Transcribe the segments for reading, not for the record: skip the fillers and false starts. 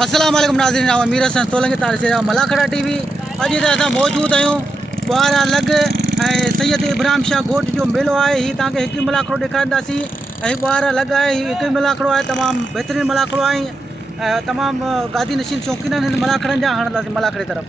अस्सलाम वालेकुम नाज़रीन, अमीर हसन सोलंकी तारीख़ मलाखड़ा टीवी। अॼु असां मौजूद आहियूं ॿारहं लॻ ऐं सैयद इब्राहिम शाह ॻोठ जो मेलो आहे। हीउ तव्हांखे हिकु मलाखड़ो ॾेखारींदासीं ऐं 12 लॻ आहे। हीउ हिकु मलाखड़ो आहे, तमामु बहितरीनु मलाखड़ो आहे। तमामु गादी नशीन शौक़ीन आहिनि हिन मलाखड़नि जा। हणंदासीं मलाखड़े तरफ़।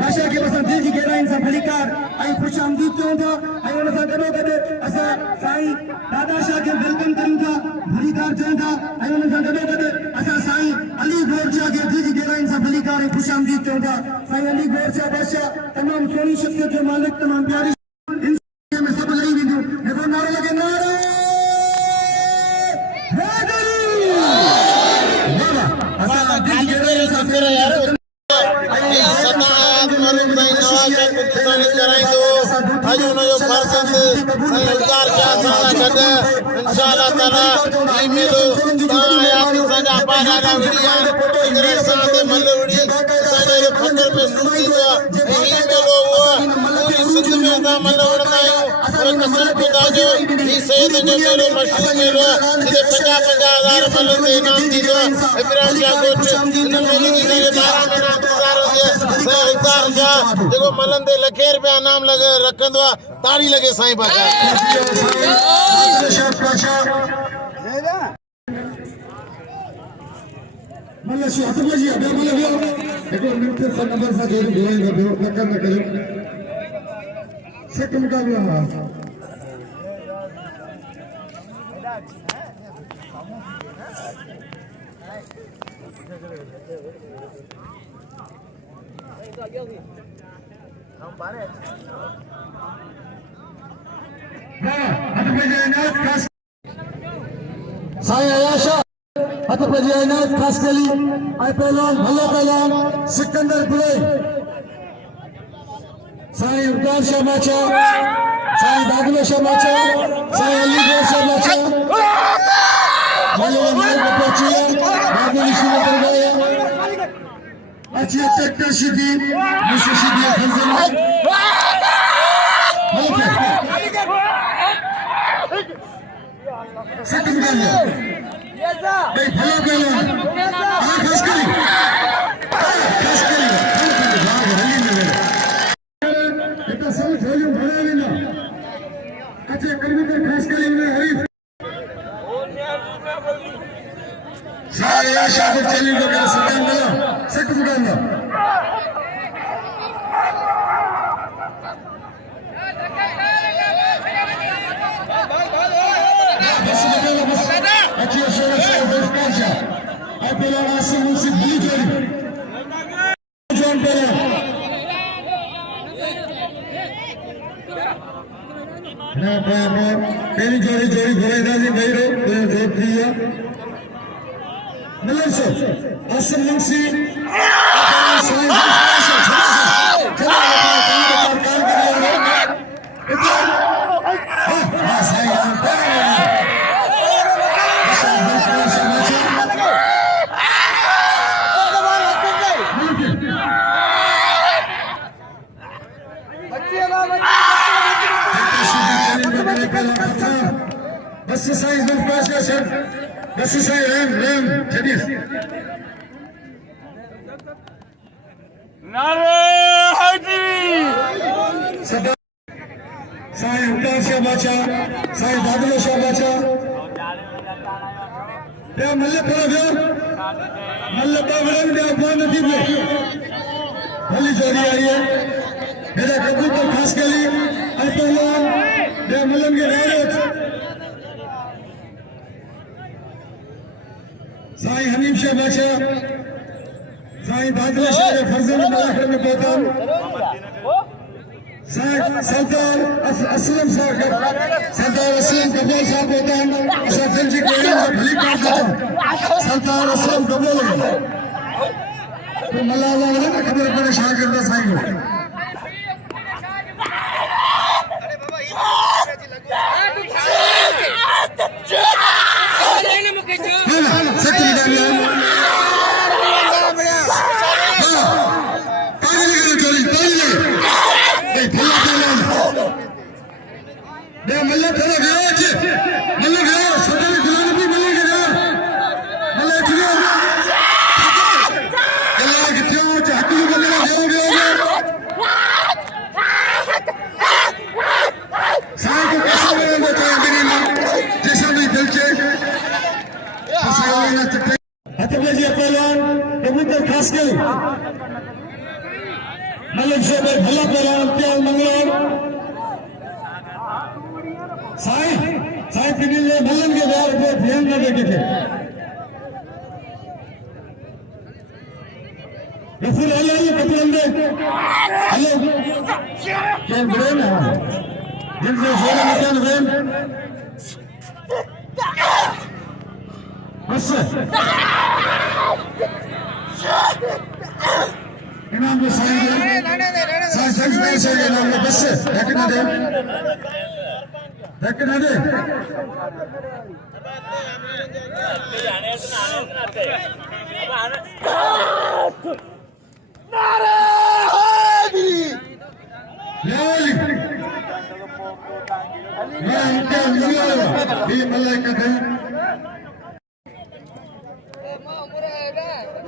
बादशाह के पसंद दिल की गहराई से भलीकार आई खुश आमदीद क्यों था आई उन सा गडो गड असा साईं दादा शाह के वेलकम करूं था भलीकार चें था आई उन सा गडो गड असा साईं अली गौर शाह के दिल की गहराई से भलीकार खुश आमदीद क्यों था। साईं अली गौर शाह बादशाह तमाम सोनी शख्सियत के मालिक, तमाम प्यारी में सब लई विदो देखो नारे लगे नारे मलंदे लखे रुपया नाम लगे रखंदो ताड़ी लगे साईं बादशाह। साईं आयाशा हथ पजी इनायत खास कली आई पहलवान भलो पहलवान सिकंदर बुले साईं उतार शाह माचा साईं दागलो शाह माचा साईं अली गौर शाह माचा भलो माल पहुंचिया बाबू निशान कर गया अच्छी ट्रैक्टर सीधी मुझे सीधी खंजर सेकंड कर लिया भाई भलो गया खास करी इतना सब वॉल्यूम बढ़ा लेना अच्छे कर्मी को खास करी ने हरी साया शादी चली तो कर सेकंड कर लो तेरी जोड़ी जोड़ी घोड़े जी भाई रो जोड़ दिया मिलन से आसम मुंशी बस साइज में पास का सर बस साइज रैम जदीद नारे हैदरी साईं उतार शाह बाचा साईं दागलो शाह बाचा या मल्ले पड़ा गया मल्ले बाबरा में अपना नदी में भली जोड़ी आई है मेरा कबूतर खास कली अल्पहलान या मल्लन के गैरत साईं हनीम शाह बादशाह साईं दादला शाह के फर्जंद मलाखड़ में पहुंचा सरदार असलम साहब सरदार असलम कबूल साहब होता है अशरफ जी को भली कर सरदार असलम कबूल तो मल्लाह ना खबर पड़े शाह करता साईं मलिक से भला पहलवान मंगलोर साईं पिनिल ने मलन के दौर पे ध्यान न देखे थे रफुल अली पतलंदे हेलो क्या ब्रेन है जिनसे जोर मचान ब्रेन बस इमाम साईं साईं से नाम बस देखना दे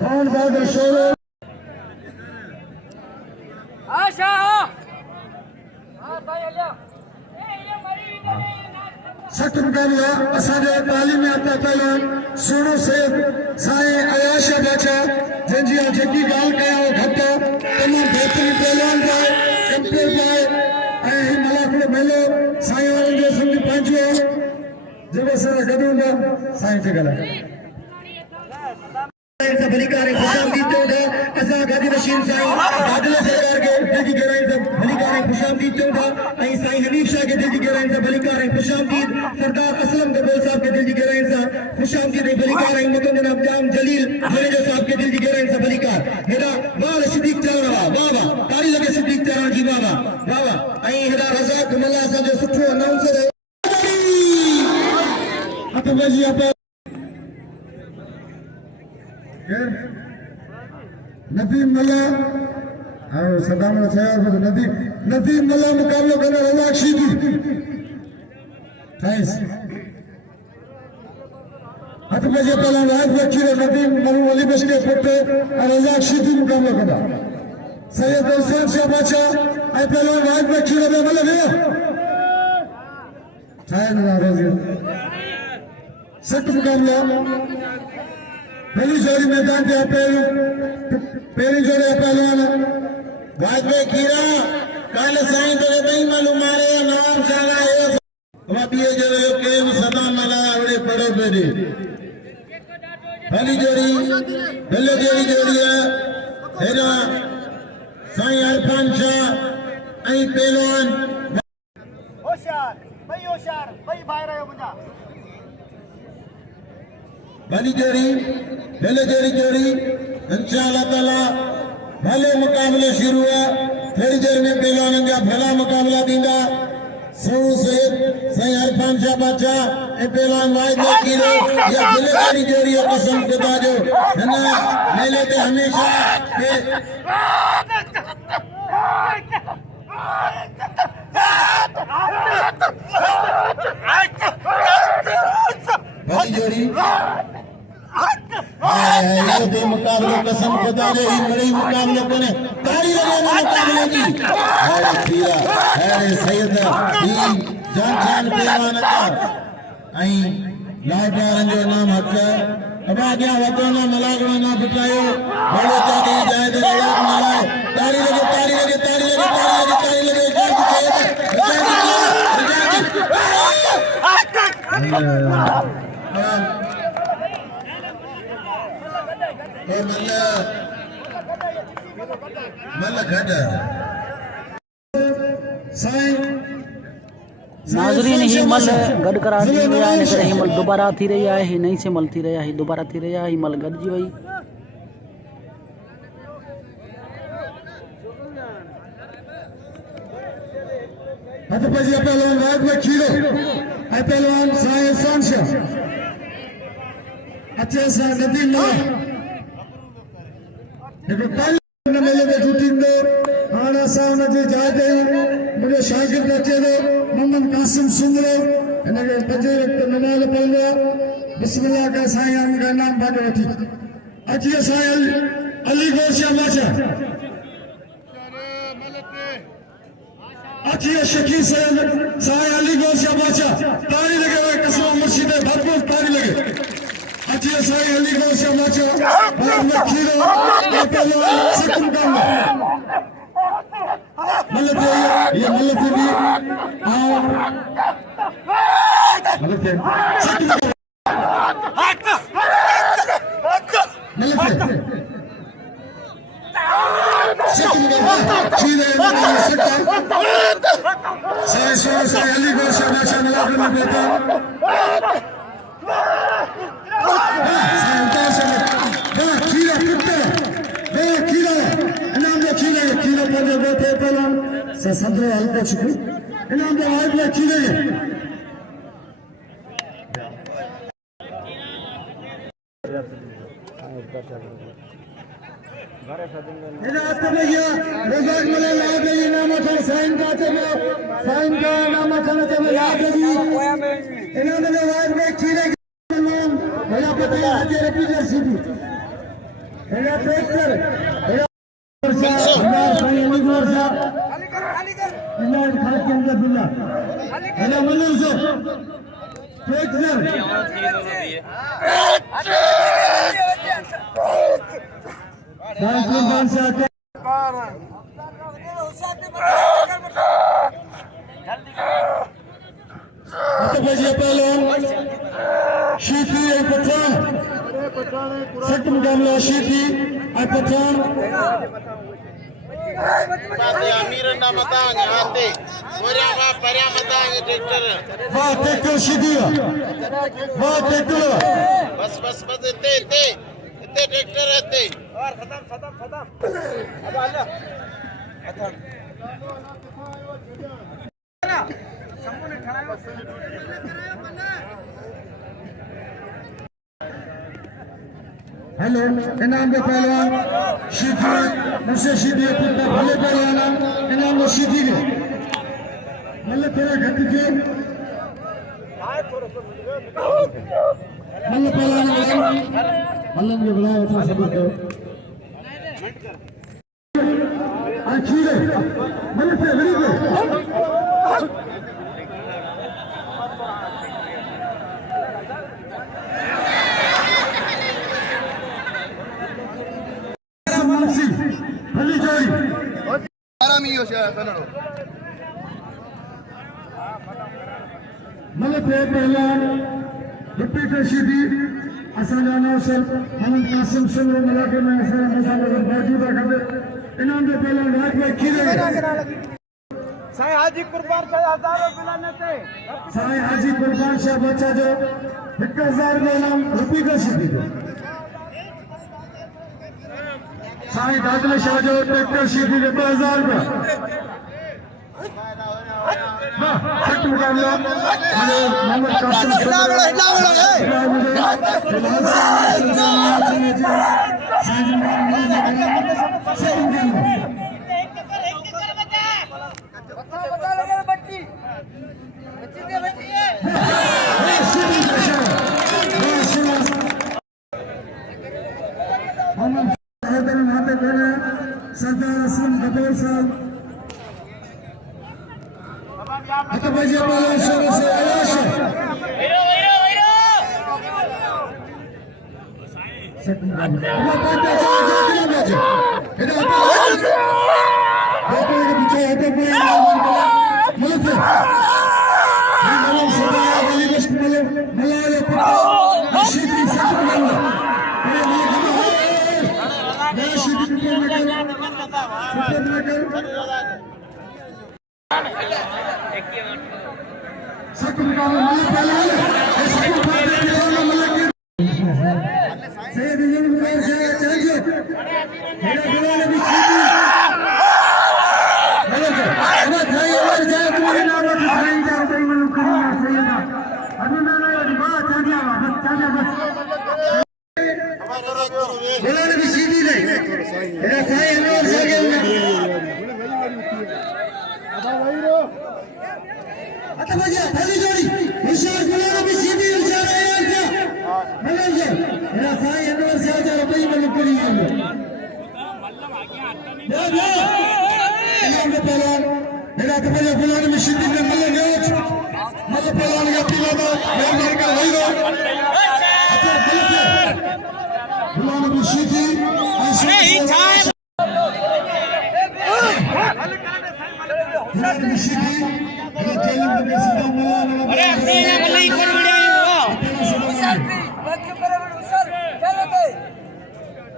कौन बहादुर शोर सख्त मुकाबला असांजे तालीम याफ़्ता पहलवान सोनो सैयद साईं अयाश बाचा जंहिंजी जेकी ॻाल्हि कया घटि तमामु बहितरीन पहलवान बि आहे चैंपियन बि आहे ऐं ही मलाखड़ो मेलो साईं वारनि जो सम्झ पंहिंजो जेको असां सां गॾु हूंदा साईं खे ॻाल्हाए भलीकार असां गादी रशीद साईं बादल सरकार के दिल की गहराई से भलीकार खुशामदीद चऊं था ऐं साईं हनीफ शाह के दिल की गहराई से भलीकार खुशामदीद सरदार असलम कबूल साहब के दिल की गहराई से खुशामदीद भलीकार मदन जनाब जाम जलील जडेजा साहब के दिल की गहराई से भलीकार हेड़ा वाह सिद्दीक चारण वाह वाह ताली लगे सिद्दीक चारण जी वाह वाह वाह ऐं हेड़ा रज़ाक मल्ला असां जो सुठो अनाउंसर हथ बजी आप नदीम मल्ला और सदाम नदीम मल्ला मुकाबलो करने रज़ाक शीदी थैंक्स हथ बजे पहला राज बच्ची नदीम मल्लू अली बश के पुत्र और रज़ाक शीदी मुकाबलो करना सैयद हुसैन शाह बादशाह ऐं पहला राज बच्ची रे मतलब है ठायन रोज़ी सख्त मुकाबला पहली जोड़ी मैदान पे पहली जोड़ी पहलवान वाजपेयी खीरा काल साईं तो नहीं मालूम मारे नाम सारा है अब ये जो केम सदा मला आवड़े पड़ो पेरी पहली जोड़ी है हेरा साईं अरफान शाह ऐं पहलवान होशियार भाई भाई रहो मुंजा भली जोड़ी इंशाअल्लाह ताला भले मुकाबले शुरू है थोड़ी देर में पहलवान का भला मुकाबला दींदा सोनू सैयद साईं अरफान शाह बादशाह ए पहलवान वाहिद किलो या भले वाली जोड़ी कसम खुदा जो है ना मेले पे हमेशा भली जोड़ी ये मुकाबले कसम खुदा जो ही बड़ी मुकाबले को ने ताली लगाना मुकाबले की अरे खीरा अरे सैयद ही जान पहलवान का आई लाडवारन जो नाम हक अब आगे वतो ना मलागणो ना बिठायो बोलो ताली जाए दे मलाए ताली लगे नाज़रीन हिमल गॾु करार थी विया आहिनि करे हिमल दोबारा थी रही आहे ही नहीं से मल थी रही आहे दोबारा थी रही आहे हिमल गॾिजी वई हथपजी पहलवान रात में खीरो है पहलवान साए सांशा अच्छे सा नदी में देखो पहले मेले में शूटिंग दो आना सावन जी जाते मुझे शागिर्द बच्चे दो मोहम्मद कासिम सुंदरो इनके बजे वक्त नमाज पढ़ो बिस्मिल्लाह का साईं हम का नाम बाजो थी अजिए साईं अली गोशा माचा अजिए शकीर साईं अली गोशा माचा तारी लगे हुए कसम मुर्शिद भरपूर तारी लगे अजिए साईं अली गोशा माचा मोहम्मद खीरो पहलवान सिकम का मतलब ये मतलब भी आओ मतलब सदर हल्को चुकी इनाम जो आज में खीले रिजल्ट मिले लाभ इनाम साइन का साइन का इनाम लाभ इनाम जो आज में खीले मेरा पता है रिपीटर सीधी मेरा ट्रैक्टर ट्रैक्टर सीधी बस बस बस इतने ट्रैक्टर रहते खत्म अब आ जा हेलो इनाम के पहलवान सीधी मुझसे सीधी भले पहलवान इनाम को सीधी के मतलब थोड़ा घट के मतलब पहलवान मतलब ये बुलाया था सब को खीरे मतलब से बड़ी को मतलब पहलवान रिपीटर सीधी असांजा नौसर मोहम्मद कासिम सुंदरो मलाके में असां मौजूद रखंदे इनाम जो पहलवान रात में खीरे साईं हाजी कुर्बान शाह हज़ारों मिलाने से साईं हाजी कुर्बान शाह बच्चा जो 1000 में इनाम रिपीटर सीधी साईं दादले शाह जो ट्रैक्टर सीधी 2000 में मुकाबला मोहम्मद कासिम सरदार असलम कपूर साहब हथपजी पहलवान शुरू से अलाश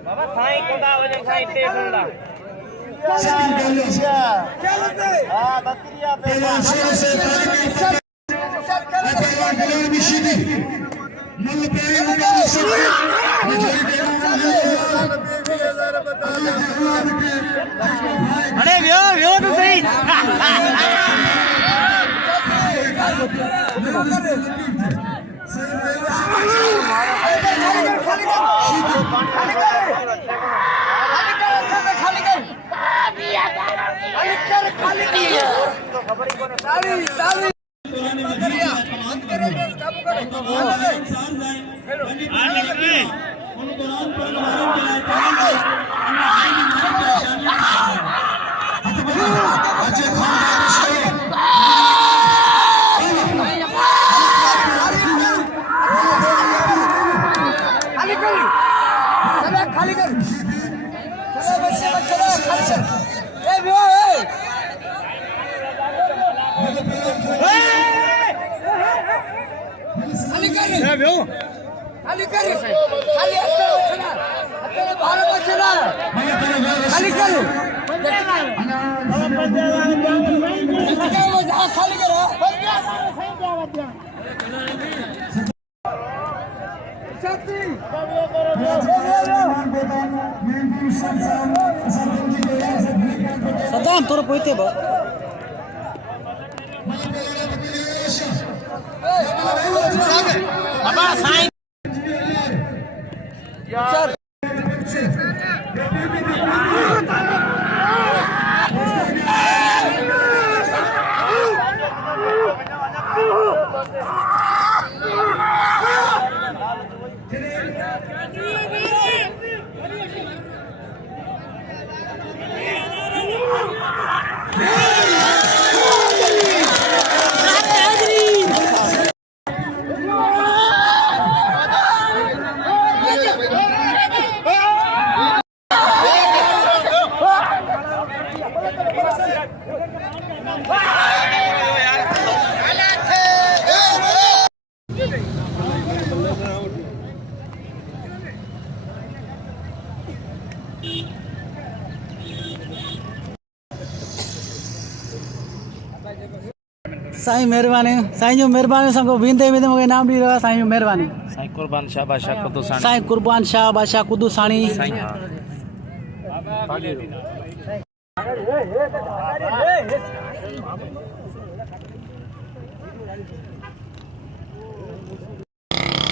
बाबा साईं कोंडा वजन साईं ते कोंडा हां बकरिया पे अरे व्यो तो सही सदाम तोर पोइते बा बाबा साईं यार साईं मेहरबानी साईं जो मेहरबानी संगो विंदे विंदे मूंखे इनाम ॾई रहियो साईं जो मेहरबानी साईं कुर्बान शाह बादशाह कुदुसानी साईं कुर्बान शाह बादशाह कुदुसानी साईं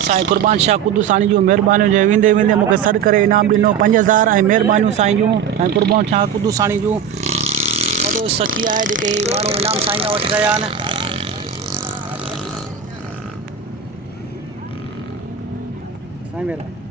साईं कुर्बान शाह कुदुसानी जो महिरबानी हुजे विंदे विंदे मूंखे सॾु करे इनाम ॾिनो 5000 ऐं महिरबानियूं साईं जूं ऐं कुर्बान शाह कुदुसानी जूं वॾो सखी आहे जेके माण्हू इनाम साईं खां वठी रहिया आहिनि साईं महिरबानी